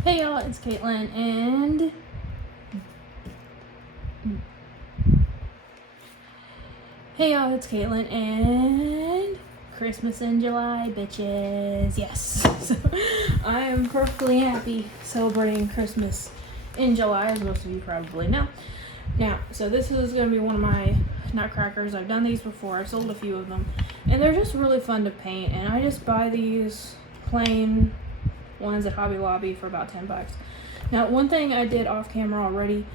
Hey y'all, it's Caitlyn, and Christmas in July, bitches. Yes. So I am perfectly happy celebrating Christmas in July, as most of you probably know. Now, so this is going to be one of my nutcrackers. I've done these before. I've sold a few of them, and they're just really fun to paint, and I just buy these plain ones at Hobby Lobby for about $10. Now, one thing I did off camera already,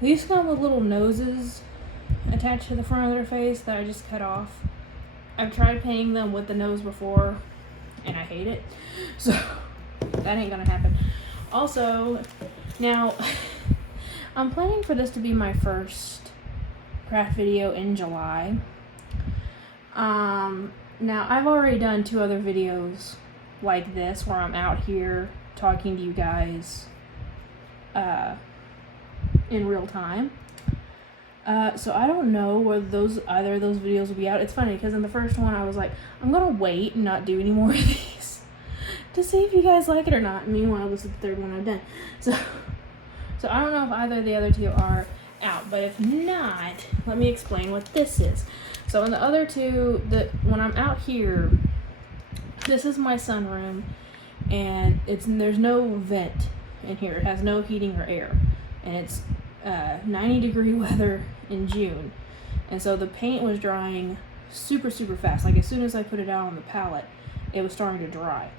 these come with little noses attached to the front of their face that I just cut off. I've tried painting them with the nose before, and I hate it, so that ain't gonna happen. Also, now, I'm planning for this to be my first craft video in July. Now, I've already done 2 other videos like this where I'm out here talking to you guys in real time. So I don't know whether either of those videos will be out. It's funny because in the first one I was like, I'm gonna wait and not do any more of these to see if you guys like it or not. Meanwhile, this is the 3rd one I've done. So I don't know if either of the other 2 are out, but if not, let me explain what this is. So in the other 2, when I'm out here, this is my sunroom, and there's no vent in here. It has no heating or air, and it's 90-degree weather in June, and so the paint was drying super fast. Like as soon as I put it out on the palette, it was starting to dry.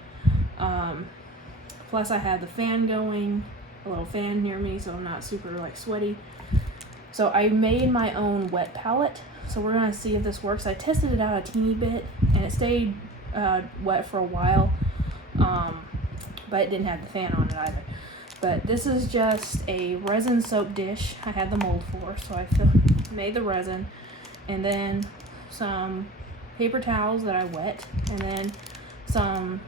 Plus I had the fan going, a little fan near me, so I'm not super like sweaty. So I made my own wet palette, so we're gonna see if this works. I tested it out a teeny bit, and it stayed wet for a while, but it didn't have the fan on it either. But this is just a resin soap dish I had the mold for, so I made the resin, and then some paper towels that I wet, and then some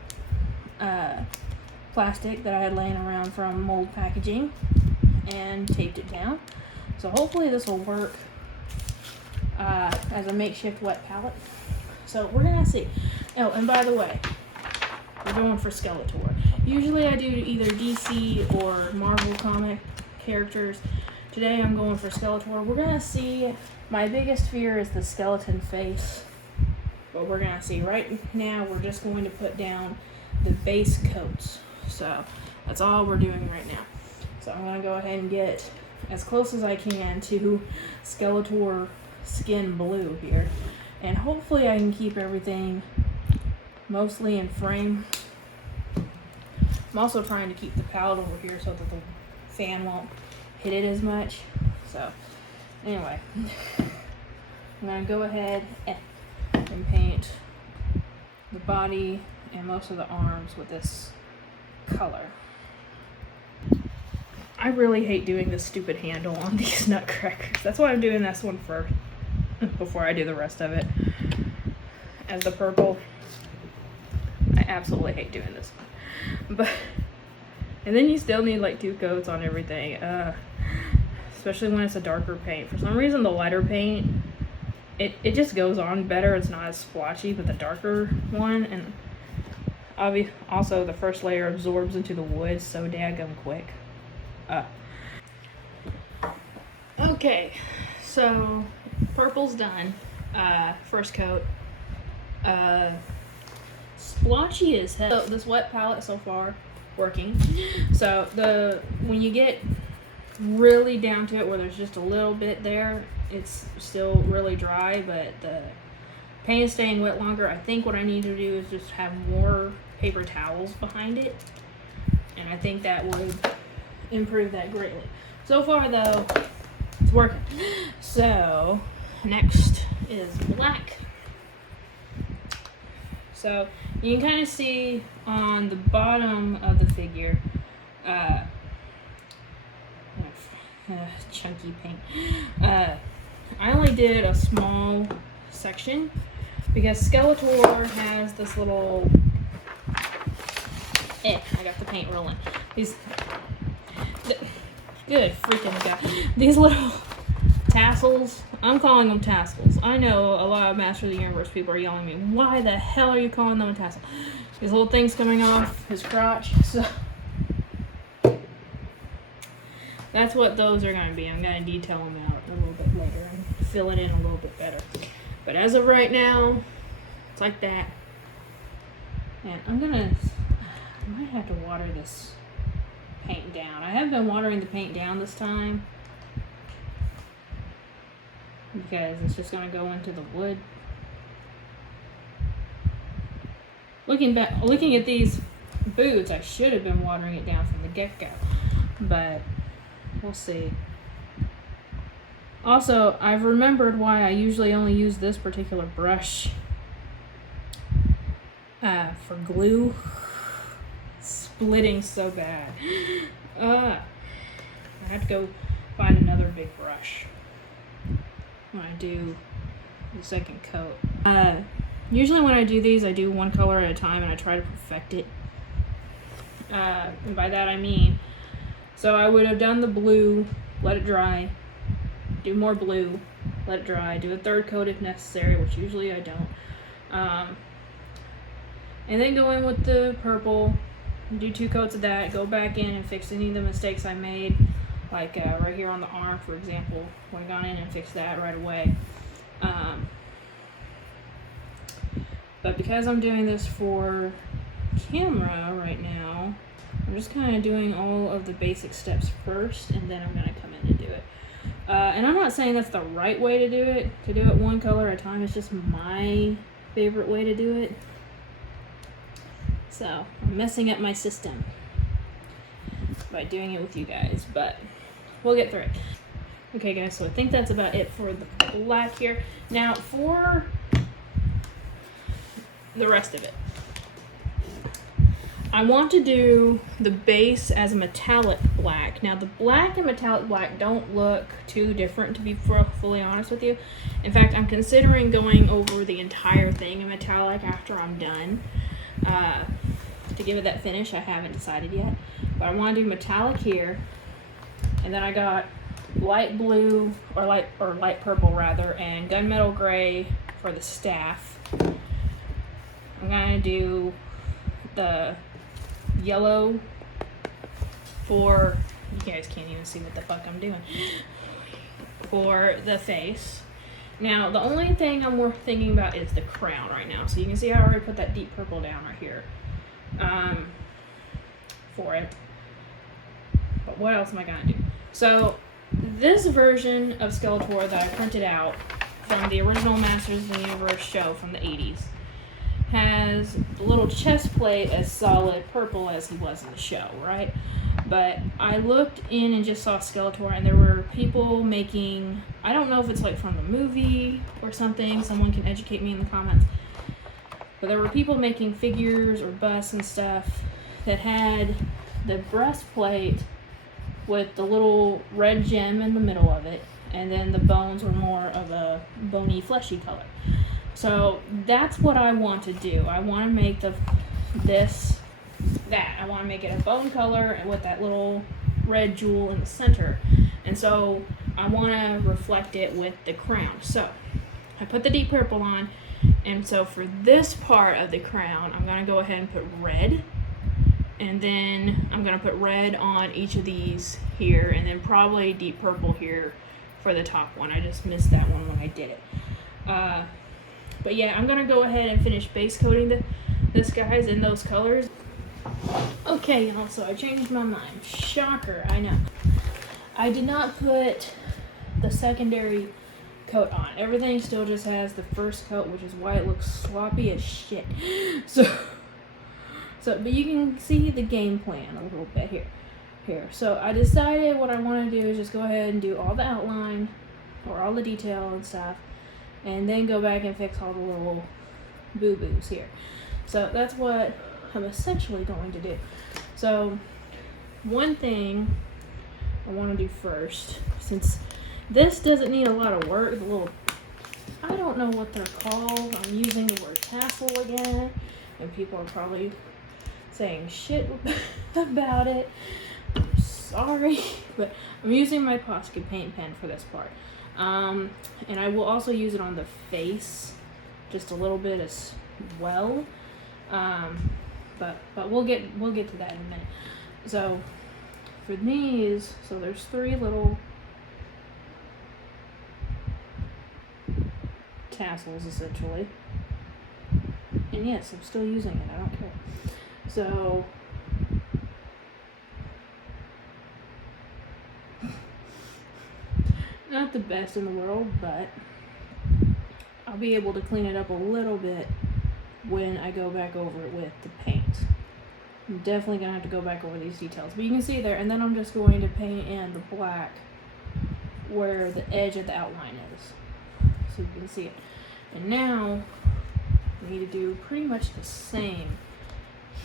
plastic that I had laying around from mold packaging, and taped it down. So hopefully this will work as a makeshift wet palette. So we're gonna see. Oh, and by the way, we're going for Skeletor. Usually I do either DC or Marvel comic characters. Today I'm going for Skeletor. We're gonna see. My biggest fear is the skeleton face, but we're gonna see. Right now we're just going to put down the base coats. So that's all we're doing right now. So I'm gonna go ahead and get as close as I can to Skeletor skin blue here, and hopefully I can keep everything mostly in frame. I'm also trying to keep the palette over here so that the fan won't hit it as much. So anyway, I'm gonna go ahead and paint the body and most of the arms with this color. I really hate doing this stupid handle on these nutcrackers. That's why I'm doing this one first before I do the rest of it. As the purple, I absolutely hate doing this one. But and then you still need like 2 coats on everything, especially when it's a darker paint. For some reason the lighter paint, it just goes on better. It's not as splotchy, but the darker one, and also the first layer absorbs into the wood so daggum quick. Okay, so purple's done. First coat. Splotchy as hell. So this wet palette so far working. So when you get really down to it where there's just a little bit there, it's still really dry, but the paint is staying wet longer. I think what I need to do is just have more paper towels behind it, and I think that would improve that greatly. So far though, it's working. So next is black. So you can kind of see on the bottom of the figure, chunky paint. I only did a small section because Skeletor has this little, I got the paint rolling. Good freaking God. These little tassels, I'm calling them tassels. I know a lot of Master of the Universe people are yelling at me, why the hell are you calling them a tassel? These little things coming off his crotch. So that's what those are going to be. I'm going to detail them out a little bit later and fill it in a little bit better. But as of right now, it's like that. And I might have to water this paint down. I have been watering the paint down this time because it's just going to go into the wood. Looking at these boots, I should have been watering it down from the get-go, but we'll see. Also, I've remembered why I usually only use this particular brush for glue. Splitting so bad. I have to go find another big brush when I do the second coat. Usually when I do these, I do one color at a time and I try to perfect it. And by that I mean, so I would have done the blue, let it dry, do more blue, let it dry, do a third coat if necessary, which usually I don't. And then go in with the purple, do 2 coats of that, go back in and fix any of the mistakes I made, like right here on the arm, for example. Would have gone in and fixed that right away. But because I'm doing this for camera right now, I'm just kind of doing all of the basic steps first, and then I'm going to come in and do it. And I'm not saying that's the right way to do it one color at a time. It's just my favorite way to do it. So, I'm messing up my system by doing it with you guys, but we'll get through it. Okay guys, so I think that's about it for the black here. Now, for the rest of it, I want to do the base as a metallic black. Now, the black and metallic black don't look too different, to be fully honest with you. In fact, I'm considering going over the entire thing in metallic after I'm done. To give it that finish, I haven't decided yet, but I want to do metallic here, and then I got light blue or light purple rather, and gunmetal gray for the staff. I'm gonna do the yellow for, you guys can't even see what the fuck I'm doing, for the face. Now, the only thing I'm more thinking about is the crown right now. So you can see I already put that deep purple down right here for it. But what else am I going to do? So, this version of Skeletor that I printed out from the original Masters of the Universe show from the 80s has the little chest plate as solid purple as he was in the show, right? But I looked in and just saw Skeletor, and there were people making, I don't know if it's like from the movie or something, someone can educate me in the comments, but there were people making figures or busts and stuff that had the breastplate with the little red gem in the middle of it, and then the bones were more of a bony, fleshy color. So that's what I want to do. I want to make I want to make it a bone color and with that little red jewel in the center. And so I want to reflect it with the crown. So I put the deep purple on, and so for this part of the crown, I'm going to go ahead and put red. And then I'm going to put red on each of these here, and then probably deep purple here for the top one. I just missed that one when I did it. But yeah, I'm going to go ahead and finish base coating this guys in those colors. Okay, y'all, so I changed my mind. Shocker, I know. I did not put the secondary coat on. Everything still just has the first coat, which is why it looks sloppy as shit. But you can see the game plan a little bit here. So I decided what I want to do is just go ahead and do all the outline or all the detail and stuff, and then go back and fix all the little boo-boos here. So that's what I'm essentially going to do. So one thing I want to do first, since this doesn't need a lot of work, the little, I don't know what they're called. I'm using the word tassel again, and people are probably saying shit about it. I'm sorry, but I'm using my Posca paint pen for this part. And I will also use it on the face just a little bit as well. But we'll get to that in a minute. So for these, so there's 3 little tassels essentially. And yes, I'm still using it, I don't care. So not the best in the world, but I'll be able to clean it up a little bit when I go back over it with the paint. I'm definitely gonna have to go back over these details, but you can see there, and then I'm just going to paint in the black where the edge of the outline is, so you can see it. And now we need to do pretty much the same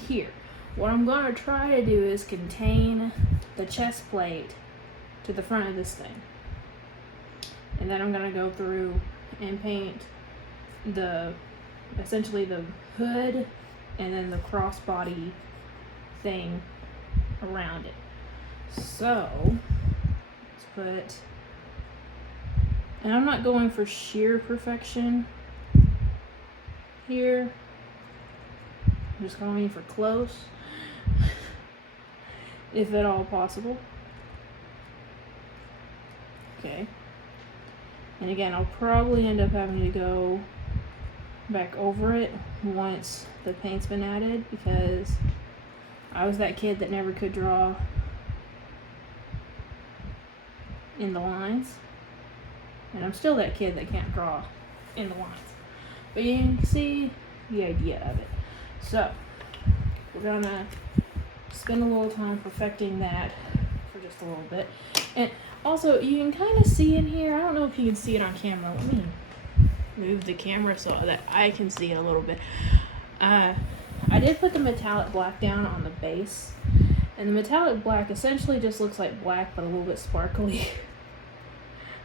here. What I'm gonna try to do is contain the chest plate to the front of this thing, and then I'm gonna go through and paint essentially the hood and then the crossbody thing around it. So let's put, and I'm not going for sheer perfection here, I'm just going for close if at all possible. Okay, and again, I'll probably end up having to go back over it once the paint's been added, because I was that kid that never could draw in the lines, and I'm still that kid that can't draw in the lines, but you can see the idea of it. So we're gonna spend a little time perfecting that for just a little bit. And also, you can kind of see in here, I don't know if you can see it on camera, let me move the camera so that I can see it a little bit. I did put the metallic black down on the base, and the metallic black essentially just looks like black but a little bit sparkly,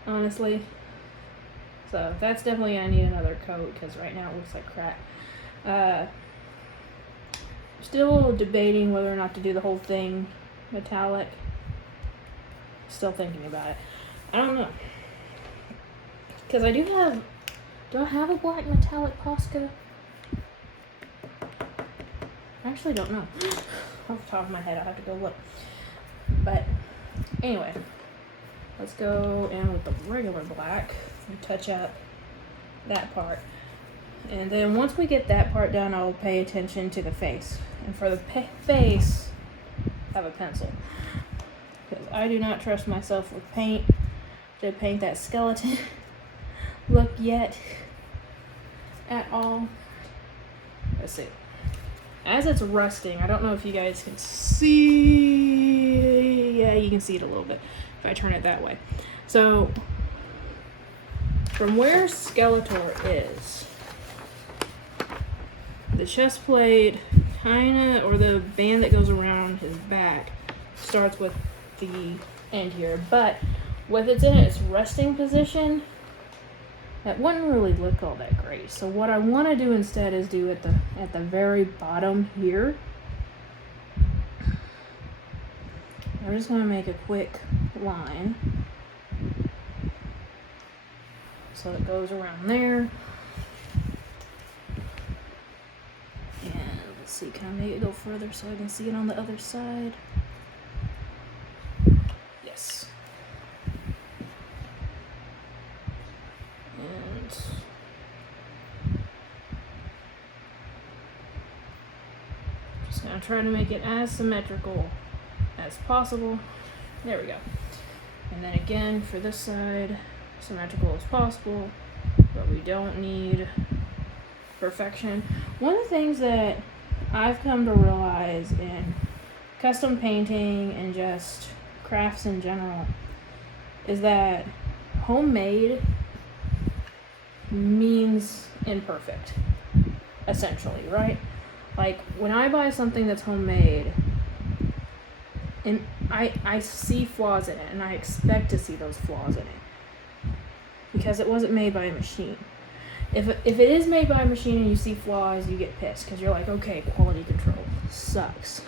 honestly. So that's definitely gonna need another coat, because right now it looks like crap. Still debating whether or not to do the whole thing metallic. Still thinking about it. I don't know, because do I have a black metallic Posca? I actually don't know. Off the top of my head, I'll have to go look. But anyway, let's go in with the regular black and touch up that part. And then once we get that part done, I'll pay attention to the face. And for the face, have a pencil, because I do not trust myself with paint to paint that skeleton look yet at all. Let's see. As it's rusting, I don't know if you guys can see. Yeah, you can see it a little bit if I turn it that way. So from where Skeletor is, the chest plate kinda, or the band that goes around his back, starts with the end here, but with it's in its resting position, that wouldn't really look all that great. So what I want to do instead is do at the very bottom here. I'm just going to make a quick line so it goes around there. And let's see, can I make it go further so I can see it on the other side? Yes. And just gonna try to make it as symmetrical as possible. There we go. And then again for this side, symmetrical as possible, but we don't need perfection. One of the things that I've come to realize in custom painting and just crafts in general is that homemade means imperfect, essentially, right? Like when I buy something that's homemade, and I see flaws in it, and I expect to see those flaws in it because it wasn't made by a machine. If it is made by a machine and you see flaws, you get pissed because you're like, okay, quality control sucks.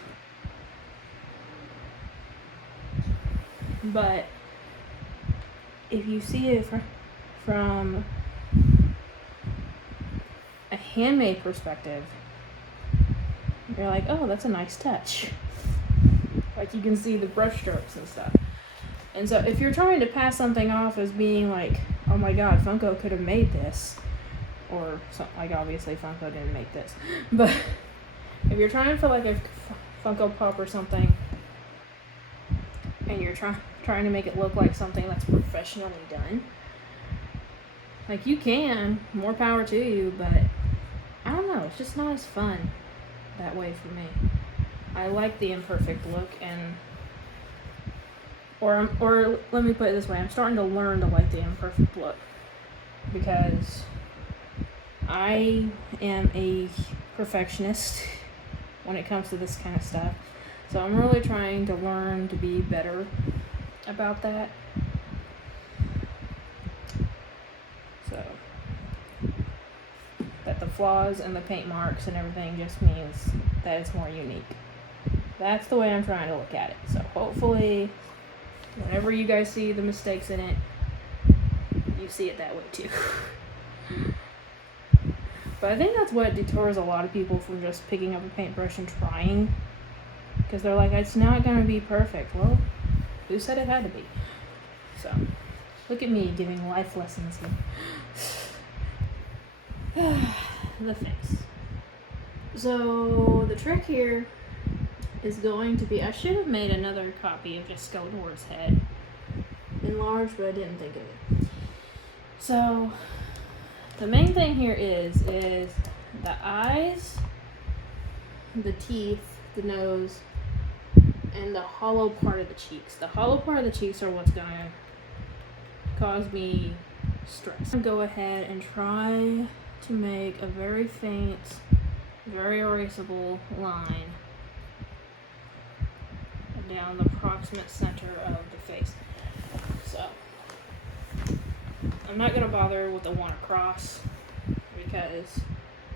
But if you see it from a handmade perspective, you're like, oh, that's a nice touch. Like you can see the brush strokes and stuff. And so if you're trying to pass something off as being like, oh my god, Funko could have made this, or something, like obviously Funko didn't make this, but if you're trying for like a Funko Pop or something, and you're trying to make it look like something that's professionally done, like you can, more power to you, but I don't know, it's just not as fun that way for me. I like the imperfect look, and or let me put it this way, I'm starting to learn to like the imperfect look, because I am a perfectionist when it comes to this kind of stuff. So I'm really trying to learn to be better about that. So that the flaws and the paint marks and everything just means that it's more unique. That's the way I'm trying to look at it. So hopefully whenever you guys see the mistakes in it, you see it that way too. But I think that's what deters a lot of people from just picking up a paintbrush and trying. Because they're like, it's not going to be perfect. Well, who said it had to be? So, look at me giving life lessons here. The face. So, the trick here is going to be, I should have made another copy of just Skeletor's head. Enlarged, but I didn't think of it. So, the main thing here is the eyes, the teeth, the nose, and the hollow part of the cheeks. The hollow part of the cheeks are what's going to cause me stress. I'm going to go ahead and try to make a very faint, very erasable line down the proximate center of the face. So, I'm not going to bother with the one across because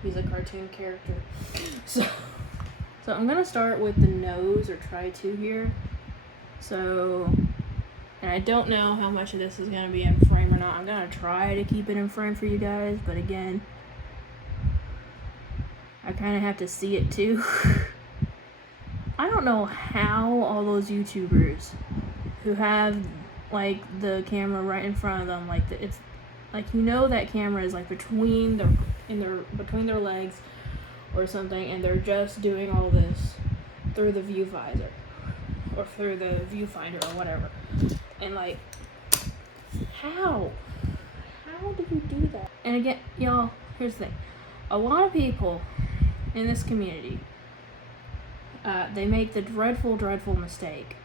he's a cartoon character. So I'm going to start with the nose, or try to here. So, and I don't know how much of this is going to be in frame or not. I'm going to try to keep it in frame for you guys, but again, I kind of have to see it too. I don't know how all those YouTubers who have like the camera right in front of them, like it's like, you know, that camera is like between their legs or something, and they're just doing all this through the view visor or through the viewfinder or whatever. And like, how do you do that? And again, y'all, here's the thing. A lot of people in this community, they make the dreadful mistake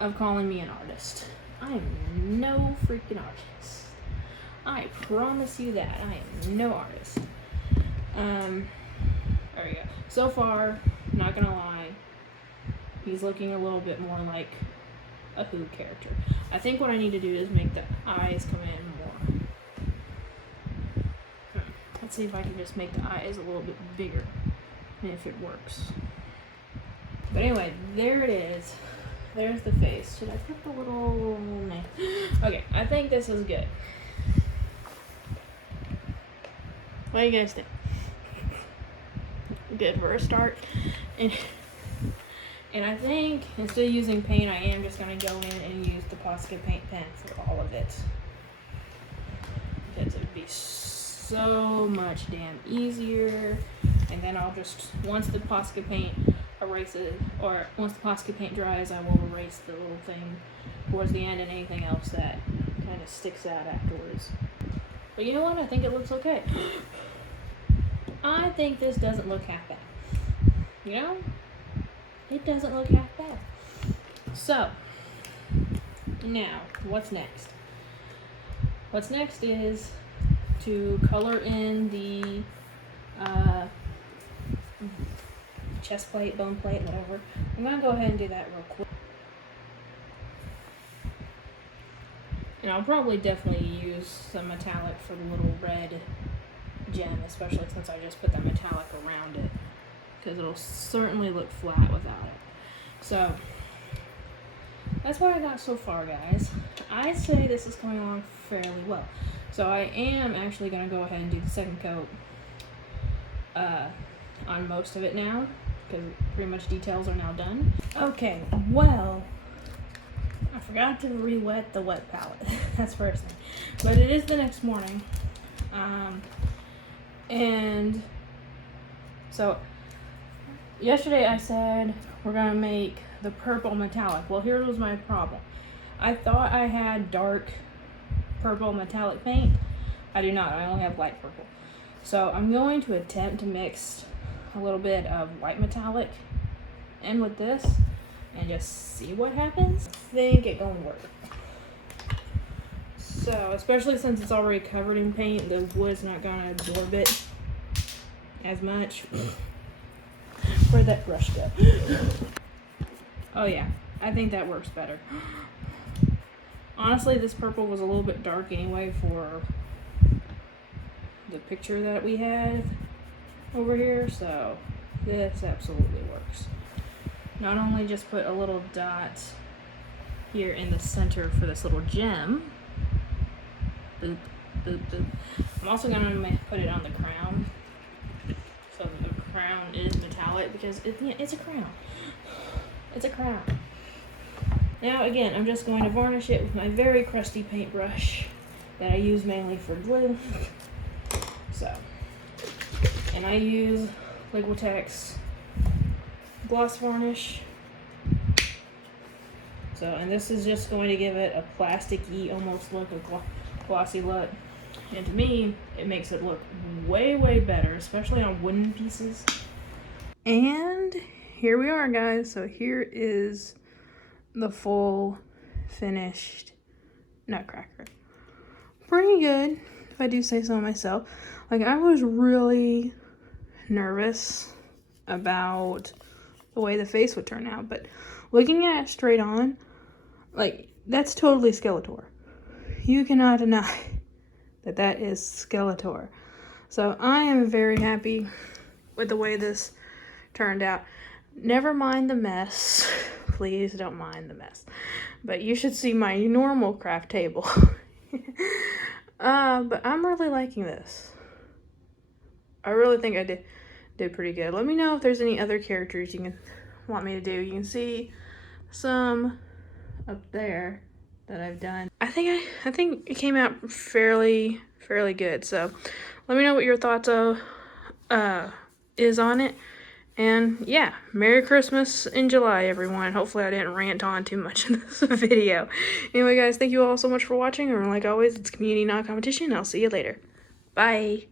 of calling me an artist. I am no freaking artist. I promise you that. I am no artist. There we go. So far, not gonna lie, he's looking a little bit more like a Who character. I think what I need to do is make the eyes come in more. Let's see if I can just make the eyes a little bit bigger, and if it works. But anyway, there it is. There's the face. Should I put the little name? Okay, I think this is good. What do you guys think? Good for a start. And I think instead of using paint, I am just going to go in and use the Posca paint pen for all of it. Because it would be so much damn easier. And then I'll just, once the Posca paint erases, or once the Posca paint dries, I will erase the little thing towards the end and anything else that kind of sticks out afterwards. But you know what? I think it looks okay. I think this doesn't look half bad. You know? It doesn't look half bad. So, now, what's next? What's next is to color in the chest plate, bone plate, whatever. I'm going to go ahead and do that real quick. And I'll probably definitely use some metallic for the little red gem, especially since I just put that metallic around it, because it'll certainly look flat without it. So that's what I got so far, guys. I'd say this is coming along fairly well. So I am actually going to go ahead and do the second coat on most of it now, because pretty much details are now done. Okay, well, I forgot to re-wet the wet palette. That's first thing. But it is the next morning. And so yesterday I said we're gonna make the purple metallic. Well, here was my problem. I thought I had dark purple metallic paint. I do not. I only have light purple. So I'm going to attempt to mix a little bit of white metallic in with this and just see what happens. I think it's gonna work. So, especially since it's already covered in paint, the wood's not gonna absorb it as much. Where'd that brush go? Oh yeah, I think that works better. Honestly, this purple was a little bit dark anyway for the picture that we had over here, so this absolutely works. Not only just put a little dot here in the center for this little gem. Boop, boop, boop. I'm also gonna put it on the crown, so that the crown is metallic, because it's a crown. It's a crown. Now again, I'm just going to varnish it with my very crusty paintbrush that I use mainly for glue. So, and I use Liquitex gloss varnish. So, and this is just going to give it a plasticky almost look, a glossy look. And to me, it makes it look way, way better, especially on wooden pieces. And here we are, guys. So here is the full finished Nutcracker. Pretty good, if I do say so myself. Like, I was really nervous about the way the face would turn out, but looking at it straight on, like, that's totally Skeletor. You cannot deny that that is Skeletor. So I am very happy with the way this turned out. Never mind the mess. Please don't mind the mess. But you should see my normal craft table. But I'm really liking this. I really think I did pretty good. Let me know if there's any other characters you can want me to do. You can see some up there that I've done. I think it came out fairly good. So let me know what your thoughts is on it. And yeah, Merry Christmas in July, everyone. Hopefully I didn't rant on too much in this video. Anyway, guys, thank you all so much for watching. And like always, it's community, not competition. I'll see you later. Bye.